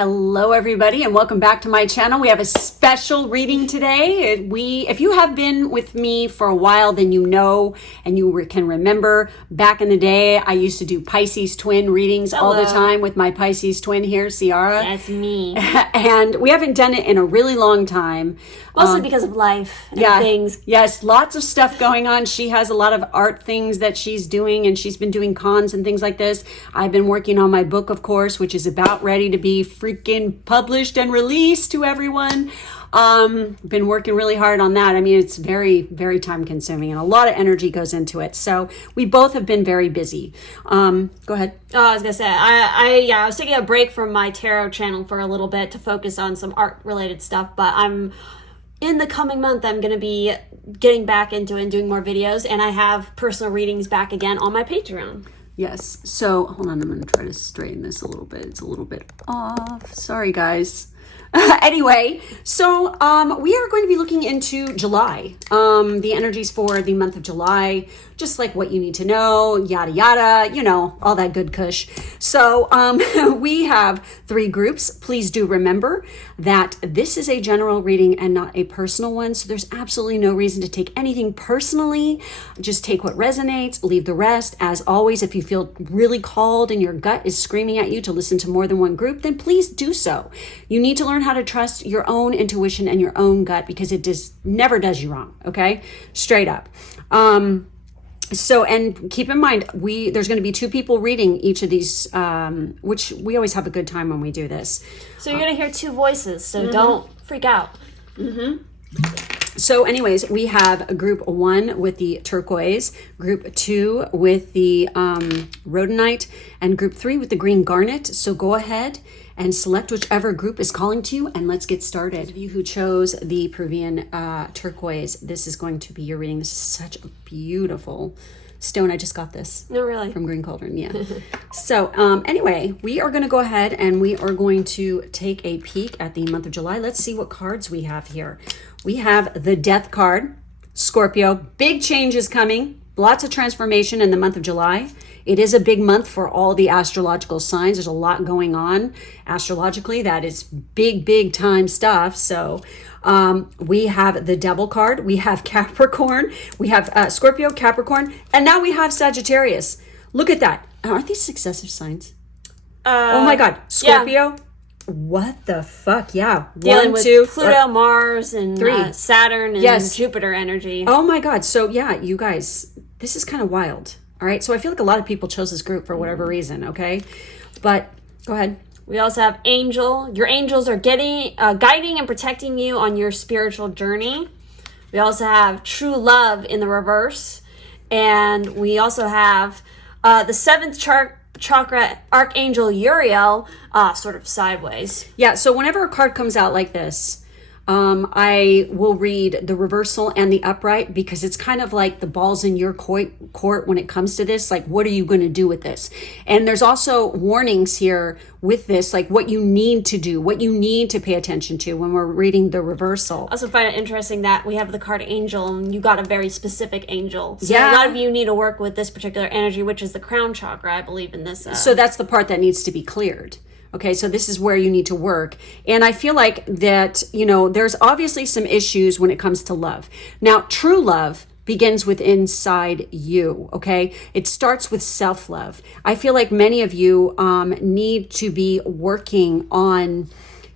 Hello everybody and welcome back to my channel. We have a special reading today. If you have been with me for a while, then you know and you can remember back in the day I used to do Pisces twin readings all the time with my Pisces twin here, Ciara. That's me. And we haven't done it in a really long time. Mostly because of life and things. Yes, lots of stuff going on. She has a lot of art things that she's doing and she's been doing cons and things like this. I've been working on my book, of course, which is about ready to be freaking published and released to everyone. Been working really hard on that. I mean, it's very, very time consuming and a lot of energy goes into it. So we both have been very busy. Go ahead. Oh, I was gonna say, I was taking a break from my tarot channel for a little bit to focus on some art related stuff, but in the coming month, I'm going to be getting back into it and doing more videos, and I have personal readings back again on my Patreon. Yes. So, hold on. I'm going to try to straighten this a little bit. It's a little bit off. Sorry, guys. Anyway, so we are going to be looking into July, the energies for the month of July, just like what you need to know, yada, yada, you know, all that good kush. So we have 3 groups. Please do remember that this is a general reading and not a personal one. So there's absolutely no reason to take anything personally. Just take what resonates, leave the rest. As always, if you feel really called and your gut is screaming at you to listen to more than one group, then please do so. You need to learn how to trust your own intuition and your own gut because it just never does you wrong. Okay, straight up. So, and keep in mind, there's going to be 2 people reading each of these, which we always have a good time when we do this. So you're going to hear 2 voices, so don't freak out. So anyways, we have group 1 with the turquoise, group 2 with the rhodonite, and group 3 with the green garnet. So go ahead and select whichever group is calling to you, and let's get started. Those of you who chose the Peruvian turquoise, this is going to be your reading. This is such a beautiful stone. I just got this. No, really? From Green Cauldron, yeah. So anyway, we are going to go ahead and we are going to take a peek at the month of July. Let's see what cards we have here. We have the Death card, Scorpio. Big changes coming. Lots of transformation in the month of July. It is a big month for all the astrological signs. There's a lot going on astrologically. That is big, big time stuff. So we have the Devil card. We have Capricorn. We have Scorpio, Capricorn. And now we have Sagittarius. Look at that. Aren't these successive signs? Oh my God. Scorpio. Yeah. What the fuck? Yeah. Dealing with Pluto, Mars, and 3. Saturn and Jupiter energy. Oh my God. So yeah, you guys, this is kind of wild. All right. So I feel like a lot of people chose this group for whatever reason. Okay. But go ahead. We also have Angel. Your angels are guiding and protecting you on your spiritual journey. We also have True Love in the reverse. And we also have the 7th chakra Archangel Uriel sort of sideways. Yeah, so whenever a card comes out like this, I will read the reversal and the upright because it's kind of like the ball's in your court when it comes to this. Like, what are you going to do with this? And there's also warnings here with this, like what you need to do, what you need to pay attention to when we're reading the reversal. I also find it interesting that we have the card Angel and you got a very specific angel. So a lot of you need to work with this particular energy, which is the crown chakra, I believe, in this. So that's the part that needs to be cleared. Okay, so this is where you need to work. And I feel like that, you know, there's obviously some issues when it comes to love. Now, true love begins with inside you, okay? It starts with self-love. I feel like many of you need to be working on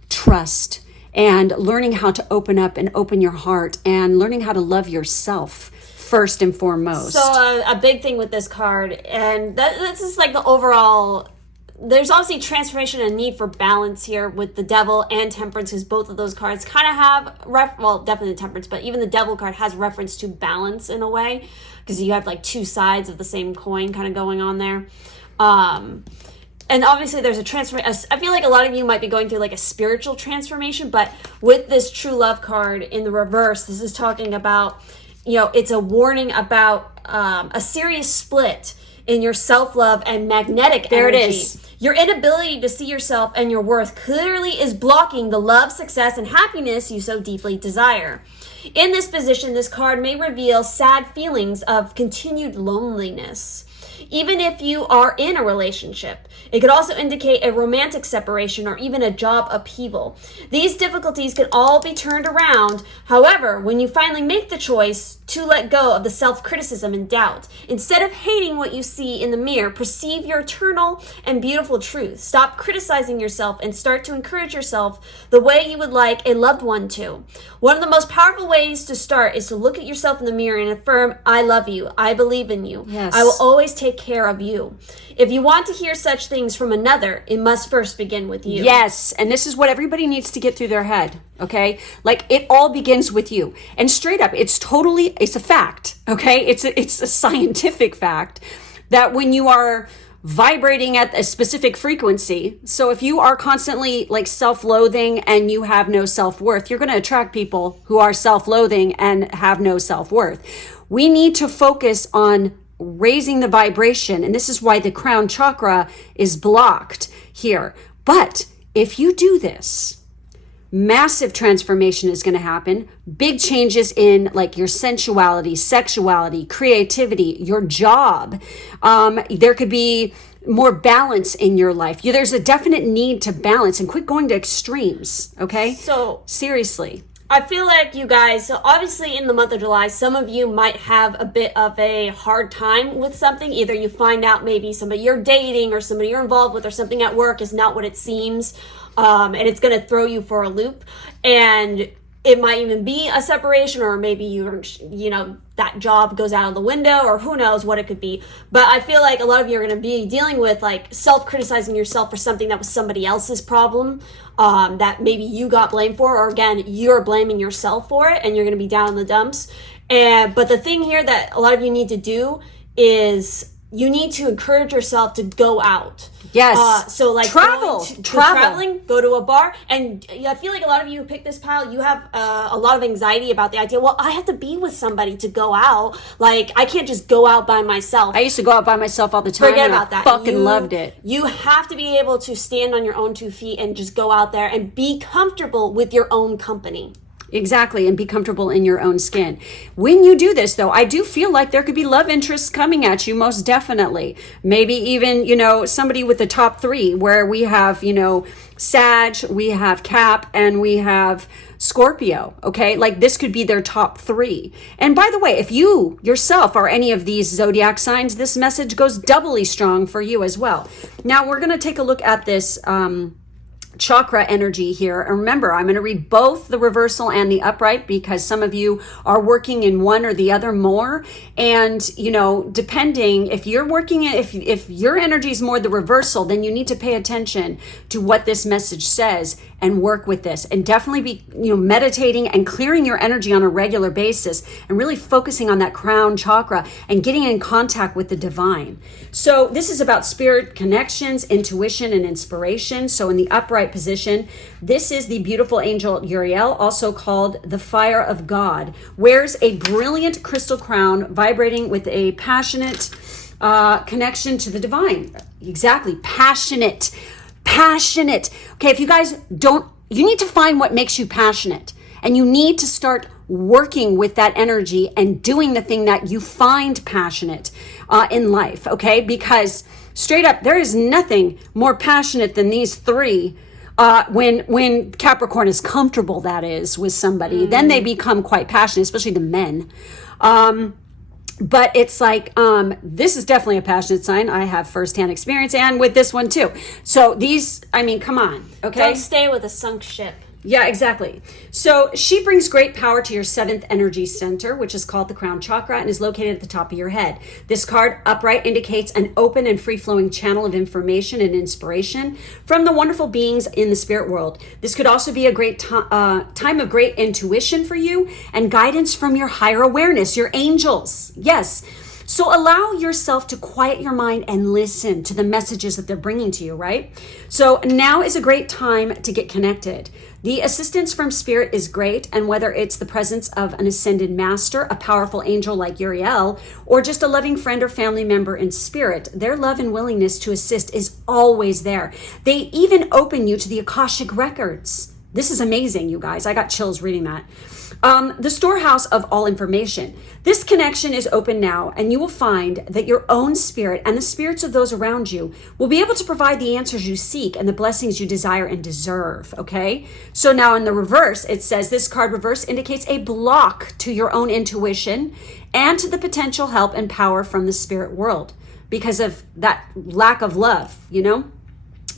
trust and learning how to open up and open your heart and learning how to love yourself first and foremost. So a big thing with this card, and this is like the overall... There's obviously transformation and need for balance here with the Devil and Temperance, because both of those cards kind of have, well, definitely the Temperance, but even the Devil card has reference to balance in a way, because you have like 2 sides of the same coin kind of going on there. And obviously there's a transformation. I feel like a lot of you might be going through like a spiritual transformation, but with this True Love card in the reverse, this is talking about, you know, it's a warning about a serious split in your self-love and magnetic energy. There it is. Your inability to see yourself and your worth clearly is blocking the love, success, and happiness you so deeply desire. In this position, this card may reveal sad feelings of continued loneliness. even if you are in a relationship. It could also indicate a romantic separation or even a job upheaval. These difficulties can all be turned around. However, when you finally make the choice to let go of the self-criticism and doubt, instead of hating what you see in the mirror, perceive your eternal and beautiful truth. Stop criticizing yourself and start to encourage yourself the way you would like a loved one to. One of the most powerful ways to start is to look at yourself in the mirror and affirm, I love you. I believe in you. Yes. I will always take care of you. If you want to hear such things from another, it must first begin with you. Yes, and this is what everybody needs to get through their head, okay? Like, it all begins with you. And straight up, it's a fact, okay? It's a scientific fact that when you are vibrating at a specific frequency, so if you are constantly like self-loathing and you have no self-worth, you're going to attract people who are self-loathing and have no self-worth. We need to focus on raising the vibration, and this is why the crown chakra is blocked here. But if you do this, massive transformation is going to happen. Big changes in like your sensuality, sexuality, creativity, your job. There could be more balance in your life. There's a definite need to balance and quit going to extremes. Okay. So seriously, I feel like you guys, so obviously in the month of July, some of you might have a bit of a hard time with something. Either you find out maybe somebody you're dating or somebody you're involved with or something at work is not what it seems. And it's going to throw you for a loop. And it might even be a separation, or maybe that job goes out of the window, or who knows what it could be. But I feel like a lot of you are going to be dealing with like self-criticizing yourself for something that was somebody else's problem, that maybe you got blamed for, or again, you're blaming yourself for it, and you're going to be down in the dumps. But the thing here that a lot of you need to do is you need to encourage yourself to go out. Yes. So like traveling, go to a bar. And I feel like a lot of you who pick this pile, you have a lot of anxiety about the idea, well, I have to be with somebody to go out. Like, I can't just go out by myself. I used to go out by myself all the time. Forget about that. Fucking loved it. You have to be able to stand on your own 2 feet and just go out there and be comfortable with your own company. Exactly, and be comfortable in your own skin. When you do this, though, I do feel like there could be love interests coming at you, most definitely. Maybe even, somebody with the top 3, where we have, Sag, we have Cap, and we have Scorpio, okay? Like, this could be their top 3. And by the way, if you yourself are any of these zodiac signs, this message goes doubly strong for you as well. Now, we're going to take a look at this chakra energy here. And remember, I'm going to read both the reversal and the upright, because some of you are working in one or the other more. And, depending if you're working, if your energy is more the reversal, then you need to pay attention to what this message says and work with this, and definitely be, meditating and clearing your energy on a regular basis, and really focusing on that crown chakra and getting in contact with the divine. So this is about spirit connections, intuition, and inspiration. So in the upright position, this is the beautiful angel Uriel, also called the fire of God, wears a brilliant crystal crown, vibrating with a passionate connection to the divine. Exactly, passionate. Okay, if you guys you need to find what makes you passionate, and you need to start working with that energy and doing the thing that you find passionate in life, okay? Because straight up, there is nothing more passionate than these 3. When Capricorn is comfortable, that is, with somebody, then they become quite passionate, especially the men. But it's like, this is definitely a passionate sign. I have firsthand experience, and with this one too. So come on, okay? Don't stay with a sunk ship. Yeah, exactly. So she brings great power to your 7th energy center, which is called the crown chakra and is located at the top of your head. This card, upright, indicates an open and free-flowing channel of information and inspiration from the wonderful beings in the spirit world. This could also be a great time of great intuition for you and guidance from your higher awareness, your angels. Yes. So allow yourself to quiet your mind and listen to the messages that they're bringing to you, right? So now is a great time to get connected. The assistance from spirit is great, and whether it's the presence of an ascended master, a powerful angel like Uriel, or just a loving friend or family member in spirit, their love and willingness to assist is always there. They even open you to the Akashic records. This is amazing, you guys. I got chills reading that. The storehouse of all information. This connection is open now, and you will find that your own spirit and the spirits of those around you will be able to provide the answers you seek and the blessings you desire and deserve, okay? So now in the reverse, it says this card reverse indicates a block to your own intuition and to the potential help and power from the spirit world because of that lack of love, you know?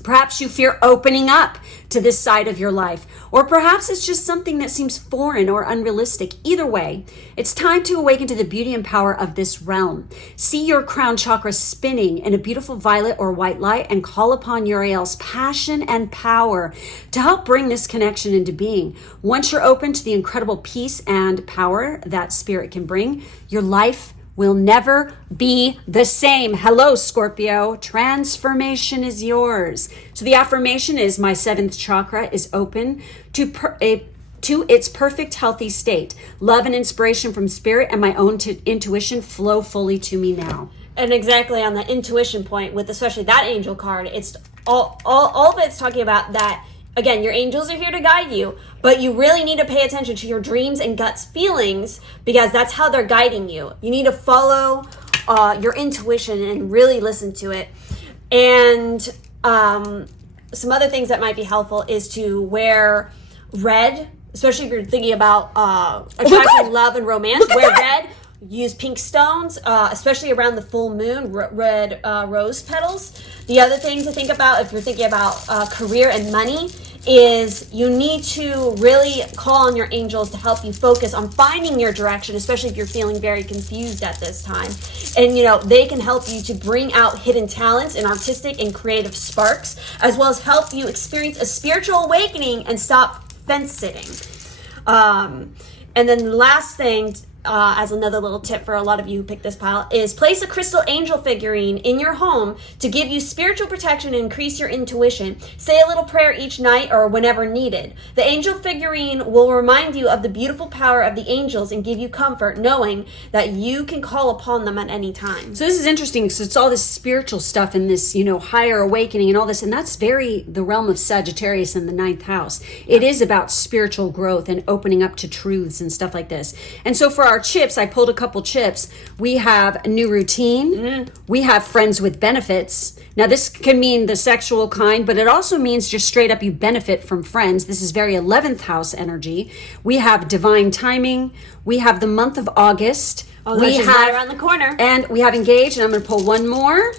Perhaps you fear opening up to this side of your life, or perhaps it's just something that seems foreign or unrealistic. Either way, it's time to awaken to the beauty and power of this realm. See your crown chakra spinning in a beautiful violet or white light and call upon Uriel's passion and power to help bring this connection into being. Once you're open to the incredible peace and power that spirit can bring, your life will never be the same. Hello, Scorpio. Transformation is yours. So the affirmation is my 7th chakra is open to its perfect healthy state. Love and inspiration from spirit and my own intuition flow fully to me now. And exactly on the intuition point with especially that angel card, it's all of it's talking about that. Again, your angels are here to guide you, but you really need to pay attention to your dreams and guts feelings because that's how they're guiding you. You need to follow your intuition and really listen to it. And some other things that might be helpful is to wear red, especially if you're thinking about attracting love and romance. Wear red. Use pink stones, especially around the full moon, red rose petals. The other thing to think about if you're thinking about career and money is you need to really call on your angels to help you focus on finding your direction, especially if you're feeling very confused at this time. And, you know, they can help you to bring out hidden talents and artistic and creative sparks, as well as help you experience a spiritual awakening and stop fence sitting. And then the last thing, as another little tip for a lot of you who picked this pile, is place a crystal angel figurine in your home to give you spiritual protection and increase your intuition. Say a little prayer each night or whenever needed. The angel figurine will remind you of the beautiful power of the angels and give you comfort knowing that you can call upon them at any time. So this is interesting because it's all this spiritual stuff and this, you know, higher awakening and all this, and that's very the realm of Sagittarius in the 9th house. It is about spiritual growth and opening up to truths and stuff like this. And so for our chips, I pulled a couple chips. We have new routine. We have friends with benefits. Now this can mean the sexual kind, but it also means just straight up you benefit from friends. This is very 11th house energy. We have divine timing. We have the month of August. Oh, we have right around the corner. And we have engaged, and I'm going to pull one more.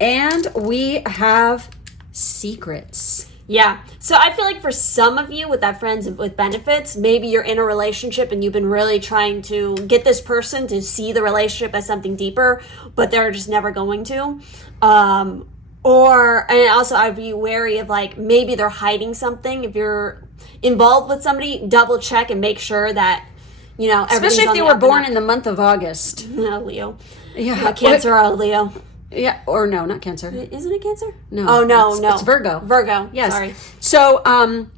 And we have secrets. Yeah. So I feel like for some of you with that friends with benefits, maybe you're in a relationship and you've been really trying to get this person to see the relationship as something deeper, but they're just never going to. And also I'd be wary of like, maybe they're hiding something. If you're involved with somebody, double check and make sure that, you know, especially if they were born in the month of August. No, Leo. Yeah. Cancer or Leo. Yeah, or no, not Cancer. Isn't it Cancer? No. Oh, no. It's Virgo. Virgo. Yes. Sorry. So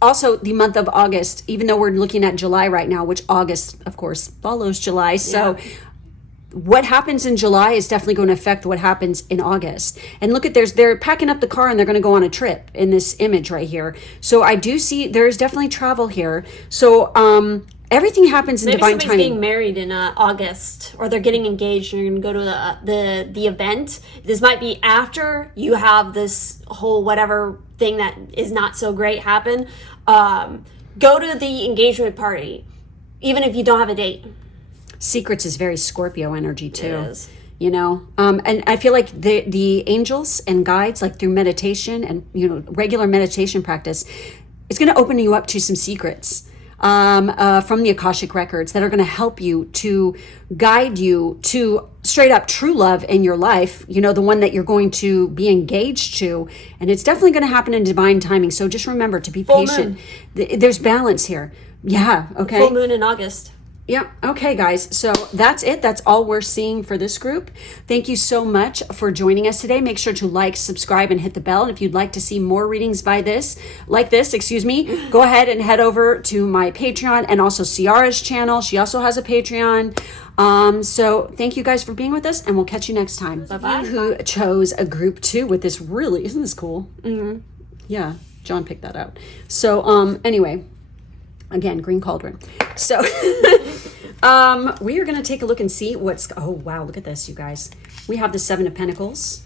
also the month of August, even though we're looking at July right now, which August, of course, follows July. So what happens in July is definitely going to affect what happens in August. And look at they're packing up the car and they're going to go on a trip in this image right here. So I do see there's definitely travel here. So, everything happens in divine timing. Maybe somebody's getting married in August, or they're getting engaged and you're going to go to the event. This might be after you have this whole whatever thing that is not so great happen. Go to the engagement party, even if you don't have a date. Secrets is very Scorpio energy too. It is. You know, and I feel like the angels and guides, like through meditation and, you know, regular meditation practice, it's going to open you up to some secrets. From the Akashic records that are going to help you to guide you to straight up true love in your life, you know, the one that you're going to be engaged to. And it's definitely going to happen in divine timing. So just remember to be patient. There's balance here. Yeah. Okay. Full moon in August. Yep. Okay, guys. So that's it. That's all we're seeing for this group. Thank you so much for joining us today. Make sure to like, subscribe, and hit the bell. And if you'd like to see more readings go ahead and head over to my Patreon and also Ciara's channel. She also has a Patreon. So thank you guys for being with us, and we'll catch you next time. Bye-bye. Who chose a group 2 with this really, isn't this cool? Mm-hmm. Yeah. John picked that out. So anyway, again, green cauldron. So we are going to take a look and see what's, oh wow, look at this, you guys. We have the Seven of Pentacles.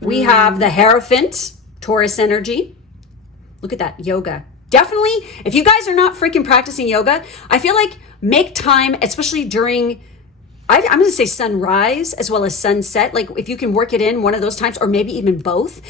We have the Hierophant, Taurus energy. Look at that, yoga. Definitely, if you guys are not freaking practicing yoga, I feel like make time, especially during, I'm going to say sunrise as well as sunset. Like if you can work it in one of those times, or maybe even both,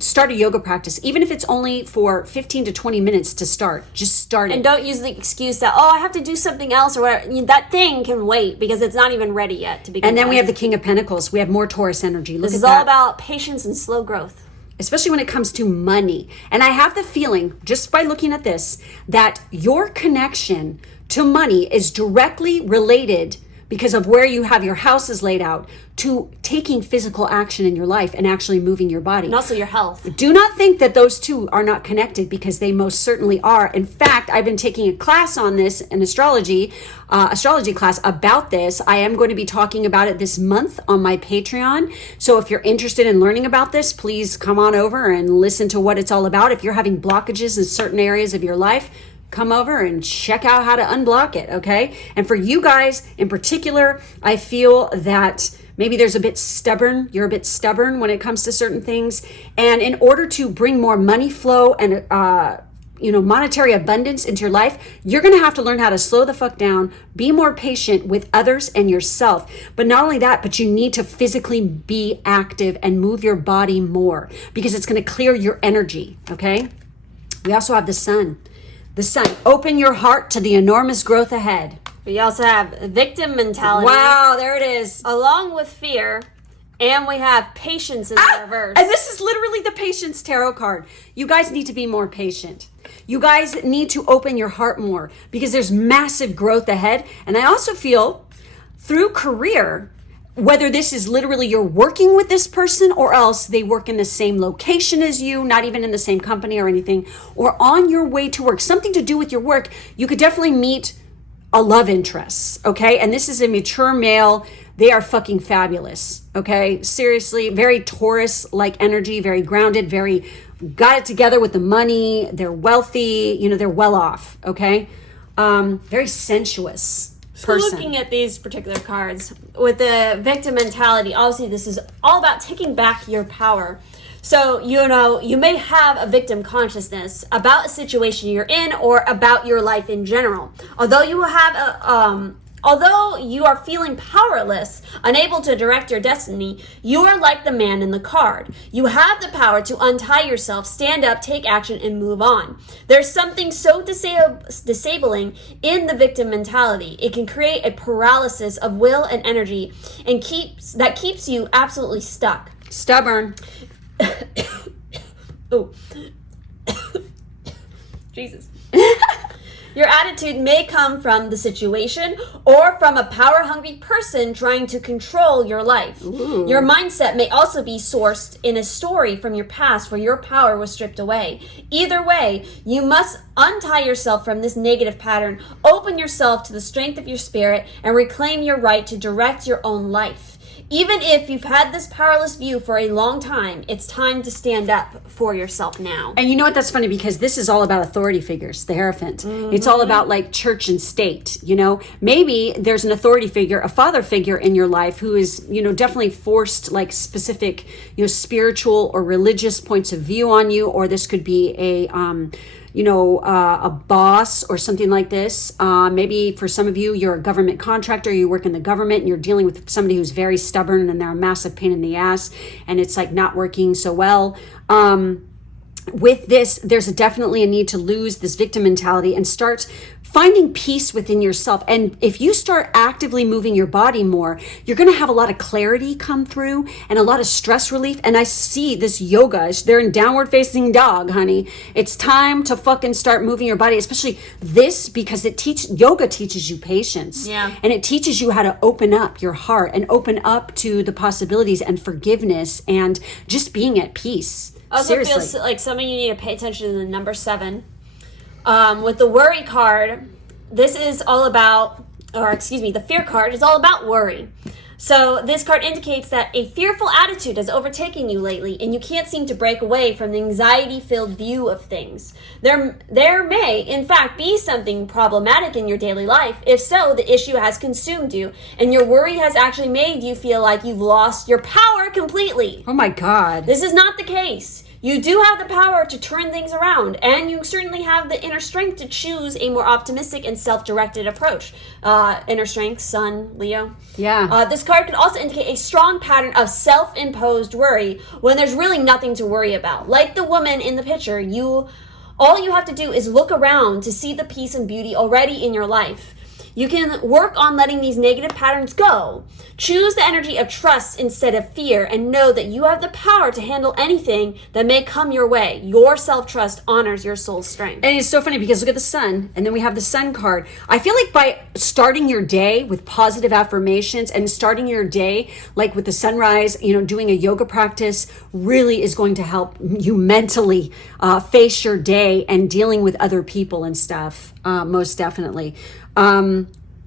start a yoga practice. Even if it's only for 15 to 20 minutes to start, just start it. And don't use the excuse that, I have to do something else or whatever. That thing can wait because it's not even ready yet to begin. And then we have the King of Pentacles. We have more Taurus energy. This is all about patience and slow growth. Especially when it comes to money. And I have the feeling, just by looking at this, that your connection to money is directly related, because of where you have your houses laid out, to taking physical action in your life and actually moving your body. And also your health. Do not think that those two are not connected, because they most certainly are. In fact, I've been taking a class on this, an astrology class about this. I am going to be talking about it this month on my Patreon. So if you're interested in learning about this, please come on over and listen to what it's all about. If you're having blockages in certain areas of your life, come over and check out how to unblock it, okay? And for you guys in particular, I feel that maybe you're a bit stubborn when it comes to certain things. And in order to bring more money flow and monetary abundance into your life, you're going to have to learn how to slow the fuck down, be more patient with others and yourself. But not only that, but you need to physically be active and move your body more, because it's going to clear your energy, okay? We also have the sun. The sun, open your heart to the enormous growth ahead. We also have victim mentality. Wow, there it is. Along with fear. And we have patience in the reverse. And this is literally the patience tarot card. You guys need to be more patient. You guys need to open your heart more, because there's massive growth ahead. And I also feel through career, whether this is literally you're working with this person, or else they work in the same location as you, not even in the same company or anything, or on your way to work, something to do with your work, you could definitely meet a love interest, okay? And this is a mature male. They are fucking fabulous, okay? Seriously, very Taurus-like energy, very grounded, very got it together with the money. They're wealthy, they're well off, okay? Very sensuous person. So looking at these particular cards with the victim mentality, obviously this is all about taking back your power. So, you may have a victim consciousness about a situation you're in or about your life in general. Although you are feeling powerless, unable to direct your destiny, you are like the man in the card. You have the power to untie yourself, stand up, take action, and move on. There's something so disabling in the victim mentality. It can create a paralysis of will and energy, and keeps you absolutely stuck. Stubborn. Oh. Jesus. Your attitude may come from the situation or from a power-hungry person trying to control your life. Ooh. Your mindset may also be sourced in a story from your past where your power was stripped away. Either way, you must untie yourself from this negative pattern, open yourself to the strength of your spirit, and reclaim your right to direct your own life. Even if you've had this powerless view for a long time, it's time to stand up for yourself now. And you know what? That's funny, because this is all about authority figures, the Hierophant. Mm-hmm. It's all about like church and state, Maybe there's an authority figure, a father figure in your life who is, definitely forced like specific, spiritual or religious points of view on you. Or this could be a boss or something like this. Maybe for some of you, you're a government contractor, you work in the government, and you're dealing with somebody who's very stubborn and they're a massive pain in the ass, and it's like not working so well. With this, there's definitely a need to lose this victim mentality and start finding peace within yourself. And if you start actively moving your body more, you're going to have a lot of clarity come through and a lot of stress relief. And I see this yoga, they're in downward facing dog, honey. It's time to fucking start moving your body, especially this, because yoga teaches you patience. Yeah. And it teaches you how to open up your heart and open up to the possibilities and forgiveness and just being at peace. Also Seriously. feels like some of you need to pay attention to the number 7. With the worry card, this is all about, the fear card is all about worry. So this card indicates that a fearful attitude has overtaken you lately, and you can't seem to break away from the anxiety-filled view of things. There may, in fact, be something problematic in your daily life. If so, the issue has consumed you, and your worry has actually made you feel like you've lost your power completely. Oh my God. This is not the case. You do have the power to turn things around, and you certainly have the inner strength to choose a more optimistic and self-directed approach. Inner strength, Sun, Leo. Yeah. This card could also indicate a strong pattern of self-imposed worry when there's really nothing to worry about. Like the woman in the picture, all you have to do is look around to see the peace and beauty already in your life. You can work on letting these negative patterns go. Choose the energy of trust instead of fear, and know that you have the power to handle anything that may come your way. Your self-trust honors your soul's strength. And it's so funny because look at the sun, and then we have the sun card. I feel like by starting your day with positive affirmations and starting your day like with the sunrise, doing a yoga practice really is going to help you mentally face your day and dealing with other people and stuff, most definitely.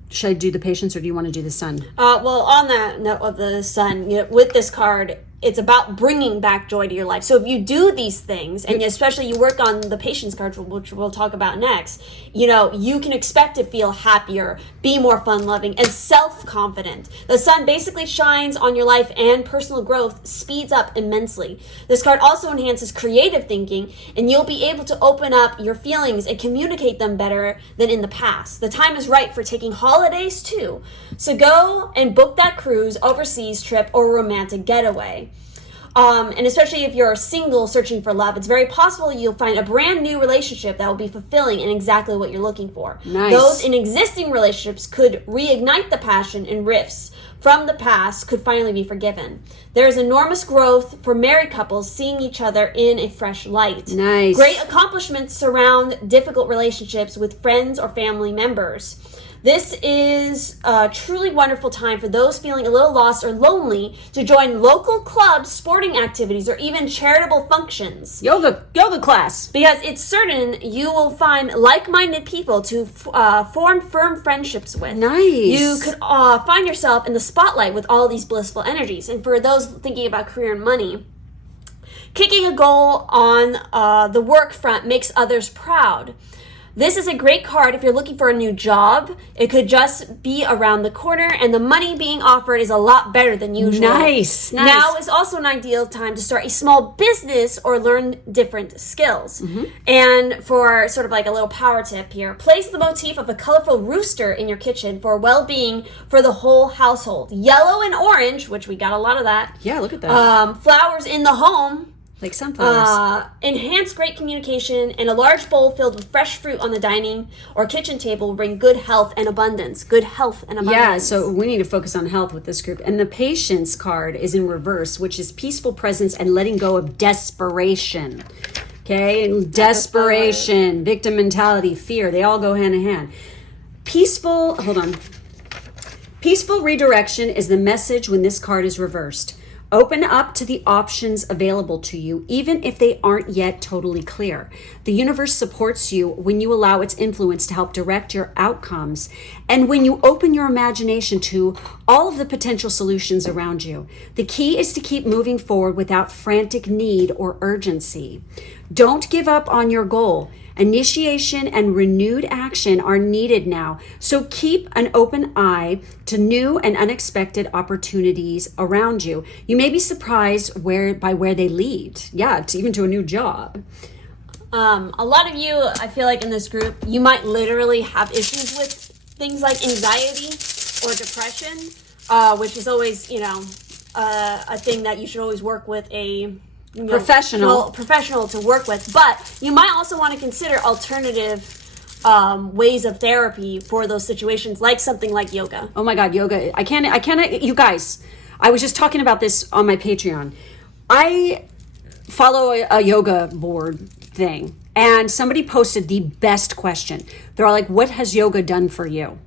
Should I do the patience or do you want to do the sun? Well, on that note of the sun, with this card, it's about bringing back joy to your life. So if you do these things, and especially you work on the patience card, which we'll talk about next, you can expect to feel happier, be more fun-loving, and self-confident. The sun basically shines on your life, and personal growth speeds up immensely. This card also enhances creative thinking, and you'll be able to open up your feelings and communicate them better than in the past. The time is right for taking holidays too. So go and book that cruise, overseas trip, or romantic getaway. And especially if you're single searching for love, it's very possible you'll find a brand new relationship that will be fulfilling and exactly what you're looking for. Nice. Those in existing relationships could reignite the passion, and rifts from the past could finally be forgiven. There is enormous growth for married couples seeing each other in a fresh light. Nice. Great accomplishments surround difficult relationships with friends or family members. This is a truly wonderful time for those feeling a little lost or lonely to join local clubs, sporting activities, or even charitable functions. Yoga class. Because it's certain you will find like-minded people to form firm friendships with. Nice. You could find yourself in the spotlight with all these blissful energies. And for those thinking about career and money, kicking a goal on the work front makes others proud. This is a great card if you're looking for a new job. It could just be around the corner, and the money being offered is a lot better than usual. Nice. Now is also an ideal time to start a small business or learn different skills. Mm-hmm. And for sort of like a little power tip here, place the motif of a colorful rooster in your kitchen for well-being for the whole household. Yellow and orange, which we got a lot of that. Yeah, look at that. Flowers in the home. Like sunflowers. Enhance great communication, and a large bowl filled with fresh fruit on the dining or kitchen table will bring good health and abundance. Good health and abundance. Yeah, so we need to focus on health with this group. And the patience card is in reverse, which is peaceful presence and letting go of desperation. Okay, desperation, victim mentality, fear, they all go hand in hand. Peaceful redirection is the message when this card is reversed. Open up to the options available to you, even if they aren't yet totally clear. The universe supports you when you allow its influence to help direct your outcomes, and when you open your imagination to all of the potential solutions around you. The key is to keep moving forward without frantic need or urgency. Don't give up on your goal. Initiation and renewed action are needed now, so keep an open eye to new and unexpected opportunities around you. You may be surprised by where they lead. Yeah, even to a new job. A lot of you, I feel like in this group, you might literally have issues with things like anxiety or depression, which is always, a thing that you should always work with a professional to work with. But you might also want to consider alternative ways of therapy for those situations, like something like yoga. Oh my God, yoga. I can't, you guys, I was just talking about this on my Patreon. I follow a yoga board thing, and somebody posted the best question. They're all like, what has yoga done for you?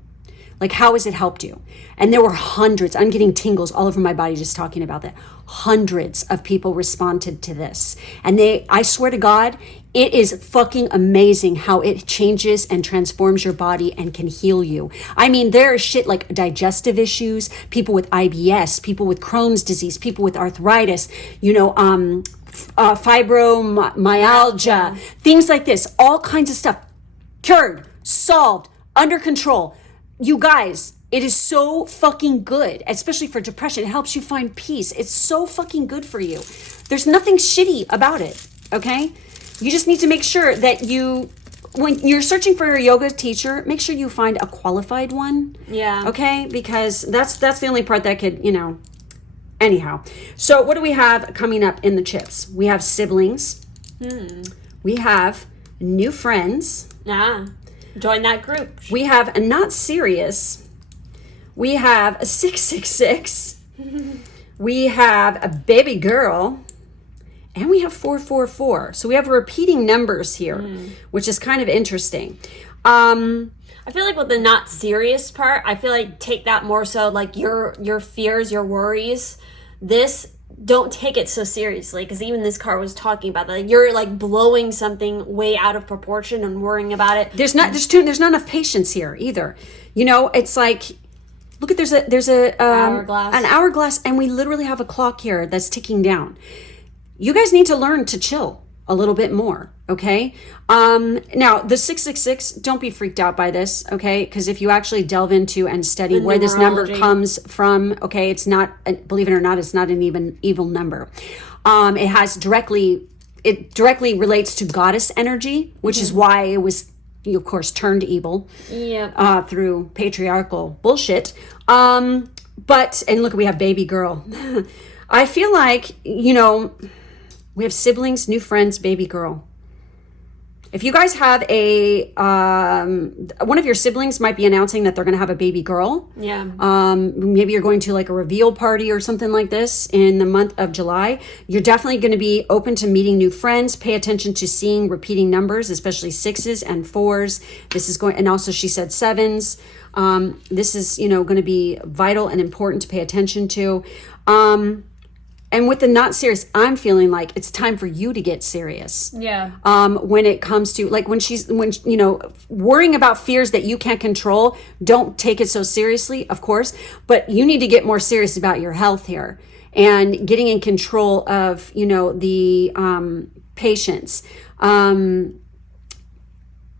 Like, how has it helped you? And there were hundreds. I'm getting tingles all over my body just talking about that. Hundreds of people responded to this. And I swear to God, it is fucking amazing how it changes and transforms your body and can heal you. I mean, there is shit like digestive issues, people with IBS, people with Crohn's disease, people with arthritis, fibromyalgia, things like this, all kinds of stuff. Cured, solved, under control. You guys, it is so fucking good, especially for depression. It helps you find peace. It's so fucking good for you. There's nothing shitty about it, okay? You just need to make sure that when you're searching for a yoga teacher, make sure you find a qualified one. Yeah. Okay? Because that's the only part that could, anyhow. So what do we have coming up in the chips? We have siblings. We have new friends. Join that group. We have a not serious. We have a 666. We have a baby girl. And we have 444. So we have repeating numbers here, which is kind of interesting. I feel like with the not serious part, I feel like take that more so like your fears, your worries. Don't take it so seriously, because even this card was talking about that. Like, you're like blowing something way out of proportion and worrying about it. There's not enough patience here either. It's like, look at there's a hourglass. An hourglass, and we literally have a clock here that's ticking down. You guys need to learn to chill a little bit more, okay? Now, the 666, don't be freaked out by this, okay? Because if you actually delve into and study where this number comes from, okay, it's not, believe it or not, it's not an even evil number. It directly relates to goddess energy, which is why it was, of course, turned evil through patriarchal bullshit. And look, we have baby girl. I feel like, we have siblings, new friends, baby girl. If you guys have one of your siblings might be announcing that they're going to have a baby girl. Yeah. Maybe you're going to like a reveal party or something like this in the month of July. You're definitely going to be open to meeting new friends. Pay attention to seeing repeating numbers, especially 6s and 4s. This is going, and also she said 7s. This is, going to be vital and important to pay attention to. And with the not serious, I'm feeling like it's time for you to get serious. Yeah. When it comes to like when worrying about fears that you can't control, don't take it so seriously, of course, but you need to get more serious about your health here and getting in control of, the patience.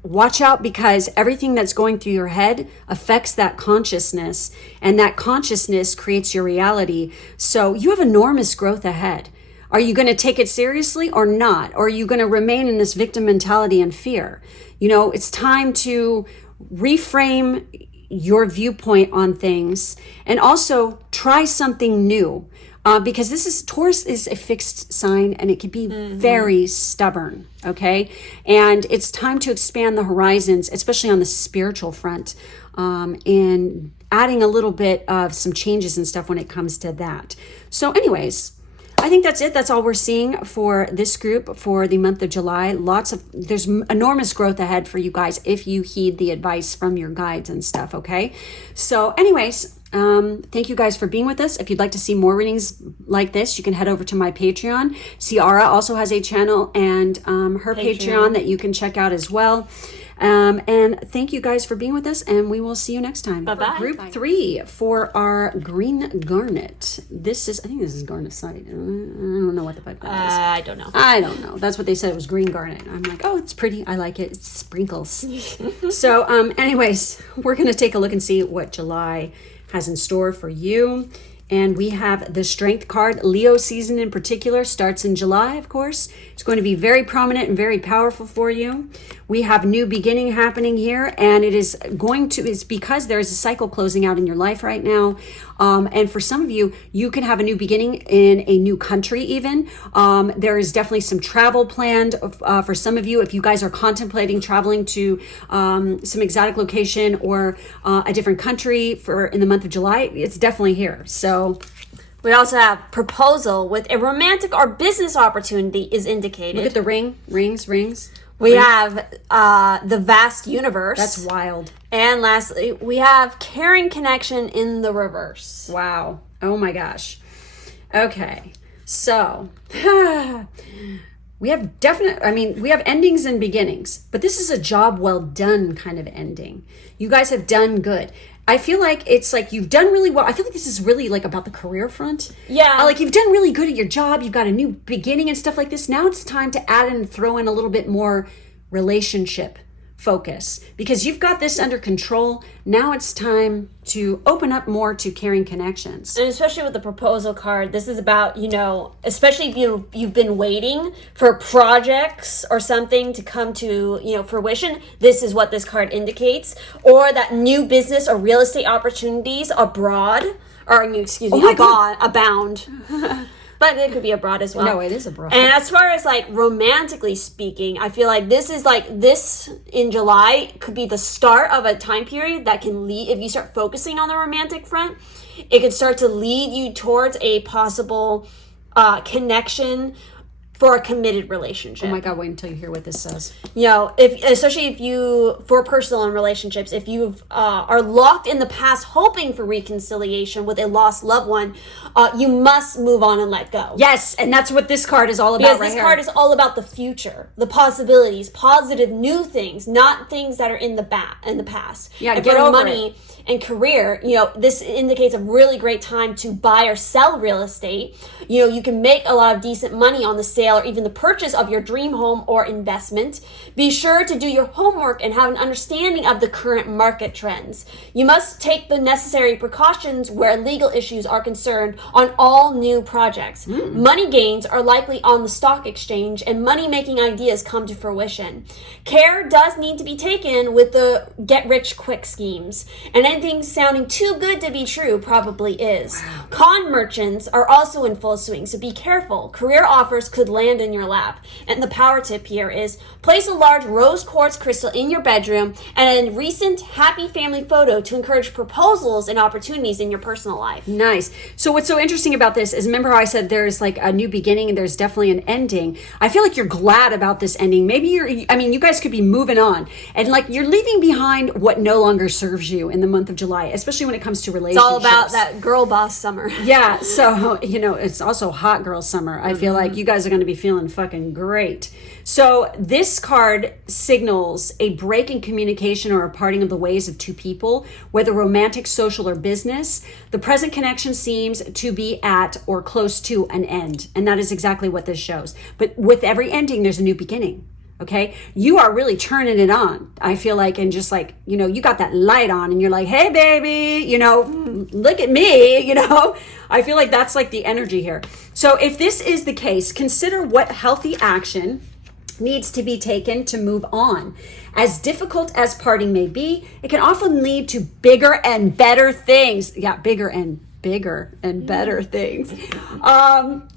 Watch out, because everything that's going through your head affects that consciousness, and that consciousness creates your reality. So you have enormous growth ahead. Are you going to take it seriously or not? Or are you going to remain in this victim mentality and fear? It's time to reframe your viewpoint on things and also try something new. Because Taurus is a fixed sign, and it can be very stubborn, okay? And it's time to expand the horizons, especially on the spiritual front, and adding a little bit of some changes and stuff when it comes to that. So anyways, I think that's it. That's all we're seeing for this group for the month of July. There's enormous growth ahead for you guys if you heed the advice from your guides and stuff, okay? So anyways, thank you guys for being with us. If you'd like to see more readings like this, you can head over to my Patreon. Ciara also has a channel and her Patreon that you can check out as well. And thank you guys for being with us, and we will see you next time. Bye-bye. Group 3 for our green garnet. I think this is garnetite. I don't know what the fuck that is. I don't know. I don't know. That's what they said. It was green garnet. I'm like, oh, it's pretty. I like it. It's sprinkles. So anyways, we're going to take a look and see what July has in store for you. And we have the Strength card. Leo season in particular starts in July, of course. It's going to be very prominent and very powerful for you. We have new beginning happening here, and it's because there is a cycle closing out in your life right now. And for some of you, you can have a new beginning in a new country even. There is definitely some travel planned for some of you. If you guys are contemplating traveling to some exotic location or a different country in the month of July, it's definitely here. So we also have proposal with a romantic or business opportunity is indicated. Look at the rings. We have the vast universe. That's wild. And lastly, we have caring connection in the reverse. Wow. Oh my gosh. Okay. So, we have we have endings and beginnings, but this is a job well done kind of ending. You guys have done good. I feel like it's like you've done really well. I feel like this is really like about the career front. Yeah. Like you've done really good at your job. You've got a new beginning and stuff like this. Now it's time to add and throw in a little bit more relationship focus because you've got this under control. Now it's time to open up more to caring connections. And especially with the proposal card, this is about, especially if you've been waiting for projects or something to come to, fruition, this is what this card indicates. Or that new business or real estate opportunities abroad, abound. But it could be abroad as well. No, it is abroad. And as far as like romantically speaking, I feel like this in July could be the start of a time period that can lead, if you start focusing on the romantic front, it could start to lead you towards a possible connection for a committed relationship. Oh my God, wait until you hear what this says. Especially if you, for personal and relationships, if you are locked in the past hoping for reconciliation with a lost loved one, you must move on and let go. Yes, and that's what this card is all about. Because this card is all about the future, the possibilities, positive new things, not things that are in the past. Yeah, and get for over money it. And career, this indicates a really great time to buy or sell real estate. You can make a lot of decent money on the sale or even the purchase of your dream home or investment. Be sure to do your homework and have an understanding of the current market trends. You must take the necessary precautions where legal issues are concerned on all new projects. Money gains are likely on the stock exchange and money-making ideas come to fruition. Care does need to be taken with the get-rich-quick schemes. And anything sounding too good to be true probably is. Wow. Con merchants are also in full swing, so be careful. Career offers could land in your lap. And the power tip here is place a large rose quartz crystal in your bedroom and a recent happy family photo to encourage proposals and opportunities in your personal life. Nice. So what's so interesting about this is, remember how I said there's like a new beginning and there's definitely an ending. I feel like you're glad about this ending. Maybe you guys could be moving on and like you're leaving behind what no longer serves you in the month of July, especially when it comes to relationships. It's all about that girl boss summer. Yeah. So, it's also hot girl summer. I feel like you guys are going to be feeling fucking great. So this card signals a break in communication or a parting of the ways of two people, whether romantic, social, or business. The present connection seems to be at or close to an end. And that is exactly what this shows. But with every ending, there's a new beginning. Okay, you are really turning it on, I feel like, and just like, you got that light on and you're like, hey, baby, look at me, I feel like that's like the energy here. So if this is the case, consider what healthy action needs to be taken to move on. As difficult as parting may be, it can often lead to bigger and better things. Yeah, bigger and better things.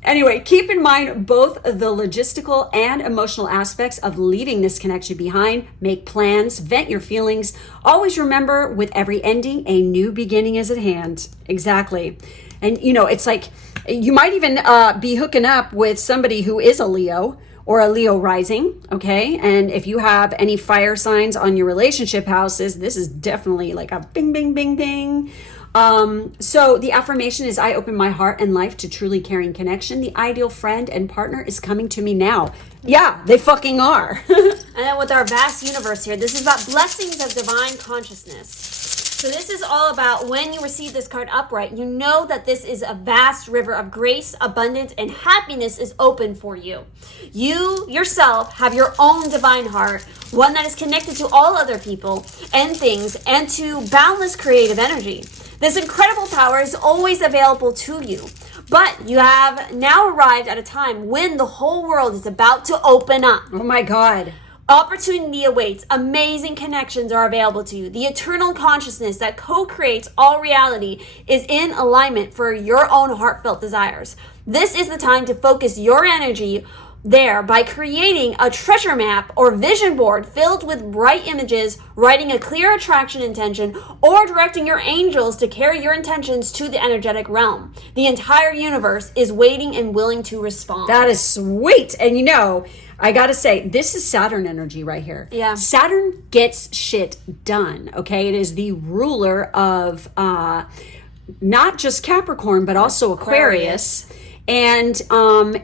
Anyway, keep in mind both the logistical and emotional aspects of leaving this connection behind. Make plans, vent your feelings. Always remember, with every ending, a new beginning is at hand. Exactly. And, it's like you might even be hooking up with somebody who is a Leo or a Leo rising, okay? And if you have any fire signs on your relationship houses, this is definitely like a bing, bing, bing, bing. So the affirmation is, I open my heart and life to truly caring connection. The ideal friend and partner is coming to me now. Yeah, they fucking are. And then with our vast universe here, this is about blessings of divine consciousness. So this is all about when you receive this card upright, you know that this is a vast river of grace, abundance, and happiness is open for you. You yourself have your own divine heart, one that is connected to all other people and things and to boundless creative energy. This incredible power is always available to you, but you have now arrived at a time when the whole world is about to open up. Oh my God. Opportunity awaits. Amazing connections are available to you. The eternal consciousness that co-creates all reality is in alignment for your own heartfelt desires. This is the time to focus your energy there by creating a treasure map or vision board filled with bright images, writing a clear attraction intention, or directing your angels to carry your intentions to the energetic realm. The entire universe is waiting and willing to respond. That is sweet. And you know, I gotta say, this is Saturn energy right here. Yeah. Saturn gets shit done, okay? It is the ruler of not just Capricorn, but also Aquarius. And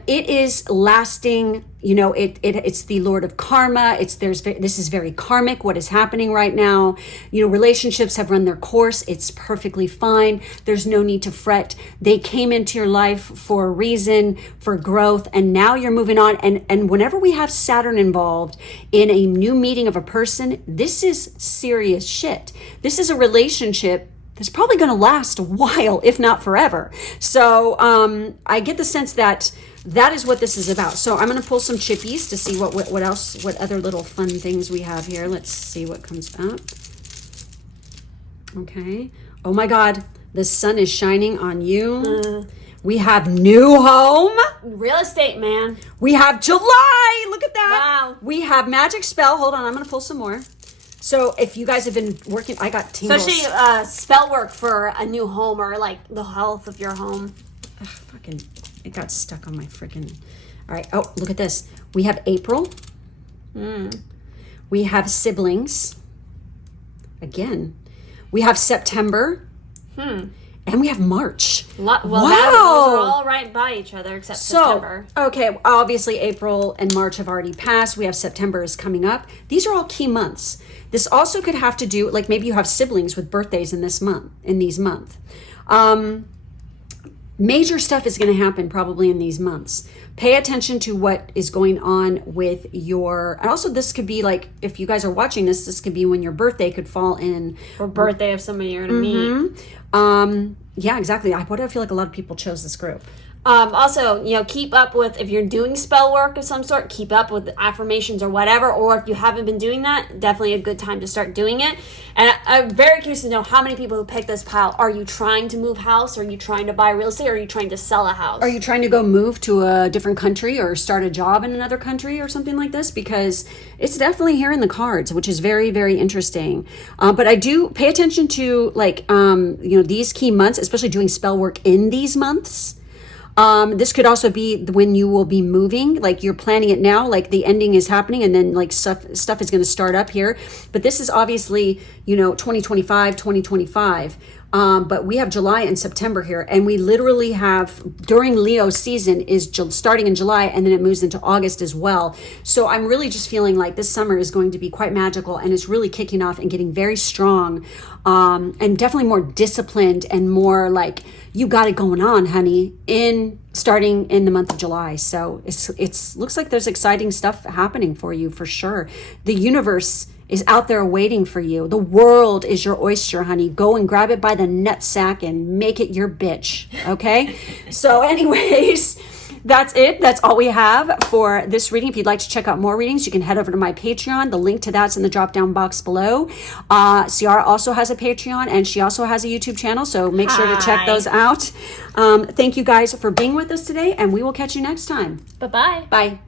it is lasting, you know, it's the Lord of Karma. This is very karmic, what is happening right now. You know, relationships have run their course. It's perfectly fine. There's no need to fret. They came into your life for a reason, for growth, and now you're moving on. And whenever we have Saturn involved in a new meeting of a person, this is serious shit. This is a relationship that's probably going to last a while, if not forever. So I get the sense that that is what this is about. So I'm going to pull some chippies to see what else, what other little fun things we have here. Let's see what comes up. Okay. Oh my God, the sun is shining on you. We have new home. Real estate, man. We have July. Look at that. Wow. We have magic spell. Hold on, I'm going to pull some more. So if you guys have been working, I got tingles. Especially spell work for a new home or like the health of your home. Ugh, fucking, it got stuck on my freaking. All right. Oh, look at this. We have April. We have siblings. Again. We have September. And we have March. Well, wow. those are all right by each other except September. Okay, obviously April and March have already passed. We have September is coming up. These are all key months. This also could have to do, like maybe you have siblings with birthdays in these months. Major stuff is going to happen probably in these months. Pay attention to what is going on with your, and also this could be like, if you guys are watching this could be when your birthday could fall in. Or birthday of somebody you're going to meet. Yeah, exactly. I feel like a lot of people chose this group. Also, you know, keep up with, if you're doing spell work of some sort, keep up with affirmations or whatever, or if you haven't been doing that, definitely a good time to start doing it. And I'm very curious to know how many people who pick this pile, are you trying to move house? Are you trying to buy real estate? Or are you trying to sell a house? Are you trying to go move to a different country or start a job in another country or something like this? Because it's definitely here in the cards, which is very, very interesting. But I do pay attention to like, you know, these key months, especially doing spell work in these months. This could also be when you will be moving, like you're planning it now, like the ending is happening and then like stuff is going to start up here. But this is obviously, you know, 2025. But we have July and September here, and we literally have during Leo season is starting in July, and then it moves into August as well. So I'm really just feeling like this summer is going to be quite magical, and it's really kicking off and getting very strong, and definitely more disciplined and more like you got it going on, honey, starting in the month of July. So it's looks like there's exciting stuff happening for you for sure. The universe is out there waiting for you. The world is your oyster, honey. Go and grab it by the nutsack and make it your bitch, okay? So anyways, that's it. That's all we have for this reading. If you'd like to check out more readings, you can head over to my Patreon. The link to that's in the drop-down box below. Ciara also has a Patreon, and she also has a YouTube channel, so make sure to check those out. Thank you guys for being with us today, and we will catch you next time. Bye-bye. Bye.